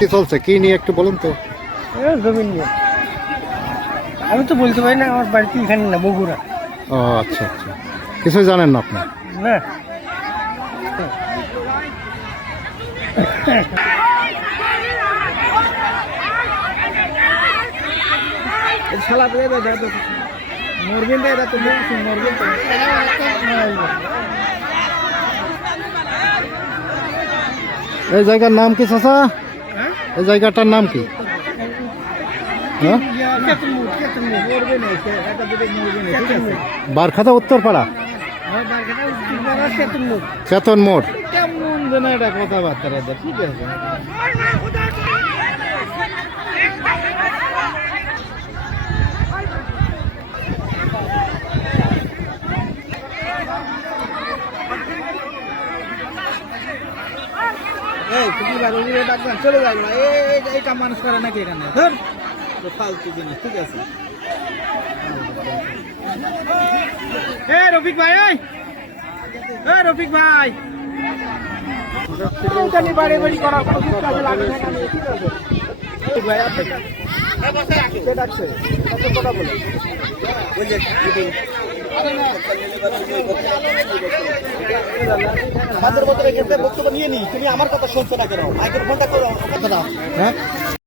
কি চলছে? কি নিয়ে একটু বলুন তো। জমি নিয়ে। আমি তো বলতে পারি না আমার বাড়িতে এখানে না বগুড়া। ও আচ্ছা আচ্ছা। কিছুই জানেন না আপনি? না। শালা এই জায়গার নাম কি চাচা? এই জায়গাটার নাম কি? হ্যাঁ? বারখাতা উত্তরপাড়া? চেতন মোড়। কেমন যেন এটা কথাবার্তা ঠিক আছে? এই তুমি বাড়ি ডাকবেন চলে যাবে এইটা মানুষ করে নাকি এখানে? ধর। তো ফালতু জিনিস ঠিক আছে? এ রফিক ভাই এই। এ রফিক ভাই। এইখানে বাড়ি বাড়ি করার কোনো কাজে লাগে না ঠিক আছে? রফিক ভাই, আপনি কে ডাকছে? আপনি কথা বলেন। আমাদের মতো রেখে বক্তব্য নিয়ে নি তুমি আমার কথা শুনছো না কেন? মাইক্রোফোনটা করো কথা হ্যাঁ?